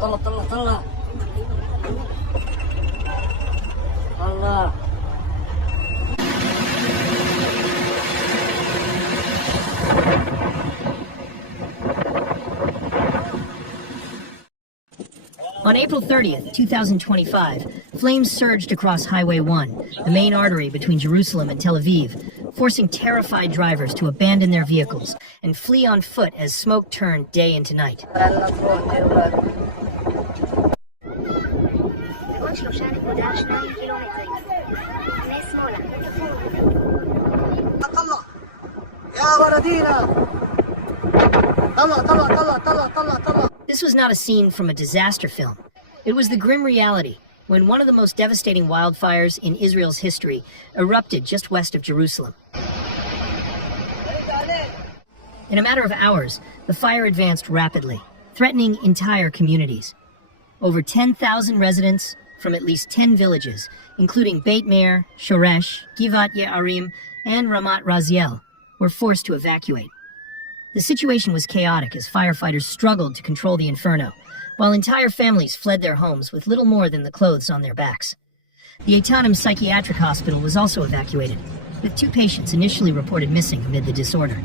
طلع طلع طلع الله. On April 30th, 2025, flames surged across Highway 1, the main artery between Jerusalem and Tel Aviv, forcing terrified drivers to abandon their vehicles and flee on foot as smoke turned day into night. This was not a scene from a disaster film. It was the grim reality when one of the most devastating wildfires in Israel's history erupted just west of Jerusalem. In a matter of hours, the fire advanced rapidly, threatening entire communities. Over 10,000 residents from at least 10 villages, including Beit Meir, Shoresh, Givat Ye'arim, and Ramat Raziel, were forced to evacuate. The situation was chaotic as firefighters struggled to control the inferno, while entire families fled their homes with little more than the clothes on their backs. The Etanim Psychiatric Hospital was also evacuated, with 2 patients initially reported missing amid the disorder.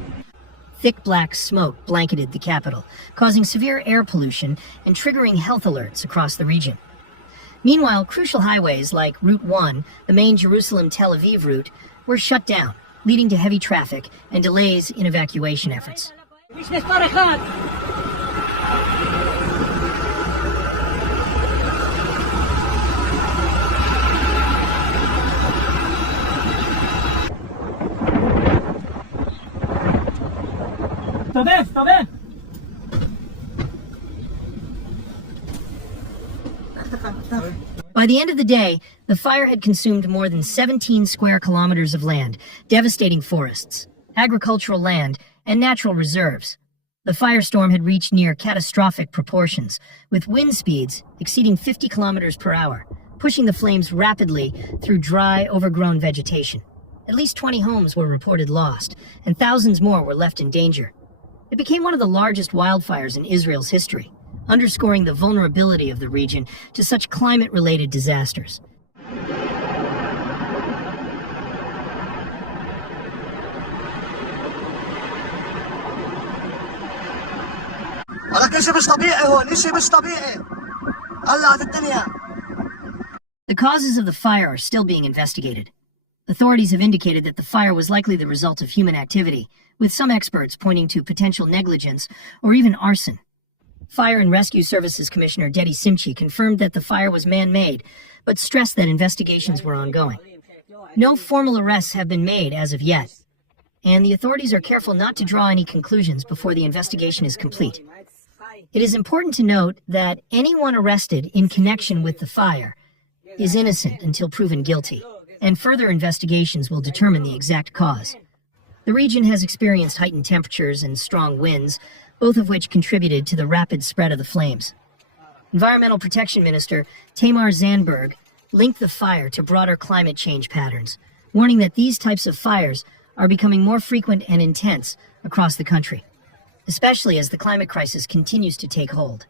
Thick black smoke blanketed the capital, causing severe air pollution and triggering health alerts across the region. Meanwhile, crucial highways like Route 1, the main Jerusalem-Tel Aviv route, were shut down, leading to heavy traffic and delays in evacuation efforts. By the end of the day, the fire had consumed more than 17 square kilometers of land, devastating forests, agricultural land, and natural reserves. The firestorm had reached near catastrophic proportions, with wind speeds exceeding 50 kilometers per hour, pushing the flames rapidly through dry, overgrown vegetation. At least 20 homes were reported lost, and thousands more were left in danger. It became one of the largest wildfires in Israel's history, underscoring the vulnerability of the region to such climate-related disasters. The causes of the fire are still being investigated. Authorities have indicated that the fire was likely the result of human activity, with some experts pointing to potential negligence or even arson. Fire and Rescue Services Commissioner Dedi Simchi confirmed that the fire was man-made, but stressed that investigations were ongoing. No formal arrests have been made as of yet, and the authorities are careful not to draw any conclusions before the investigation is complete. It is important to note that anyone arrested in connection with the fire is innocent until proven guilty, and further investigations will determine the exact cause. The region has experienced heightened temperatures and strong winds, both of which contributed to the rapid spread of the flames. Environmental Protection Minister Tamar Zandberg linked the fire to broader climate change patterns, warning that these types of fires are becoming more frequent and intense across the country, especially as the climate crisis continues to take hold.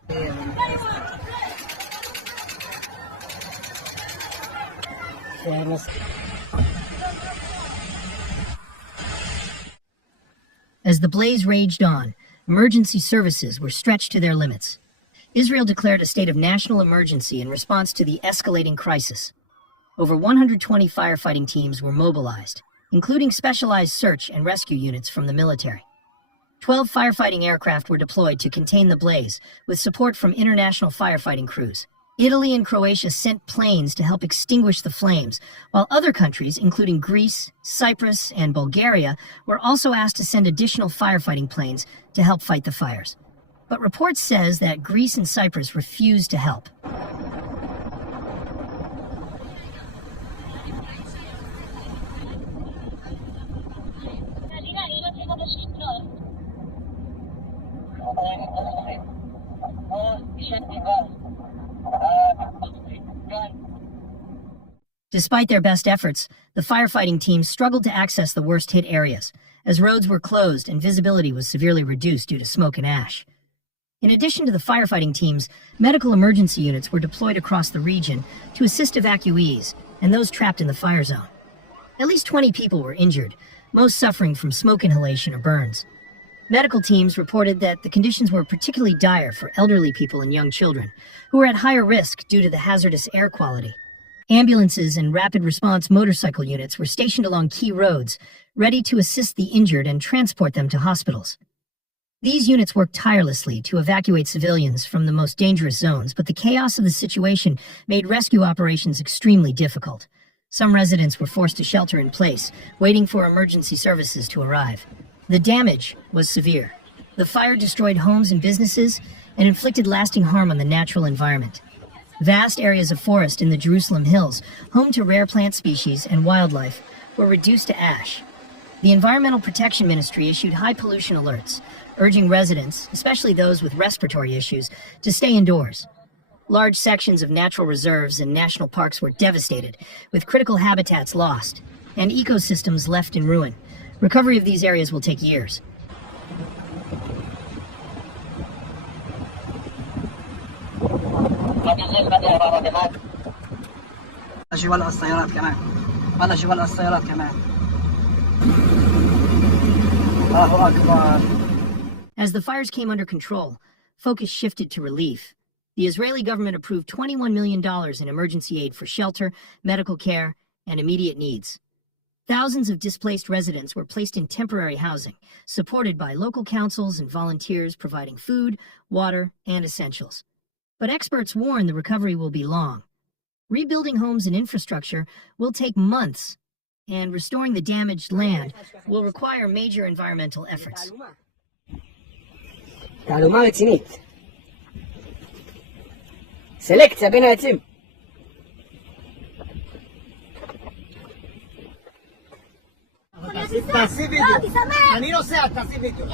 As the blaze raged on, emergency services were stretched to their limits. Israel declared a state of national emergency in response to the escalating crisis. Over 120 firefighting teams were mobilized, including specialized search and rescue units from the military. 12 firefighting aircraft were deployed to contain the blaze, with support from international firefighting crews. Italy and Croatia sent planes to help extinguish the flames, while other countries, including Greece, Cyprus, and Bulgaria, were also asked to send additional firefighting planes to help fight the fires. But reports says that Greece and Cyprus refused to help. Despite their best efforts, the firefighting teams struggled to access the worst-hit areas, as roads were closed and visibility was severely reduced due to smoke and ash. In addition to the firefighting teams, medical emergency units were deployed across the region to assist evacuees and those trapped in the fire zone. At least 20 people were injured, most suffering from smoke inhalation or burns. Medical teams reported that the conditions were particularly dire for elderly people and young children, who were at higher risk due to the hazardous air quality. Ambulances and rapid response motorcycle units were stationed along key roads, ready to assist the injured and transport them to hospitals. These units worked tirelessly to evacuate civilians from the most dangerous zones, but the chaos of the situation made rescue operations extremely difficult. Some residents were forced to shelter in place, waiting for emergency services to arrive. The damage was severe. The fire destroyed homes and businesses and inflicted lasting harm on the natural environment. Vast areas of forest in the Jerusalem hills, home to rare plant species and wildlife, were reduced to ash. The Environmental Protection Ministry issued high pollution alerts, urging residents, especially those with respiratory issues, to stay indoors. Large sections of natural reserves and national parks were devastated, with critical habitats lost, and ecosystems left in ruin. Recovery of these areas will take years. As the fires came under control, focus shifted to relief. The Israeli government approved $21 million in emergency aid for shelter, medical care, and immediate needs. Thousands of displaced residents were placed in temporary housing, supported by local councils and volunteers providing food, water, and essentials. But experts warn the recovery will be long. Rebuilding homes and infrastructure will take months, and restoring the damaged land will require major environmental efforts. תעלומה רצינית. סלקציה בין העצים. תעשי וידאו. אני נוסע, תעשי וידאו.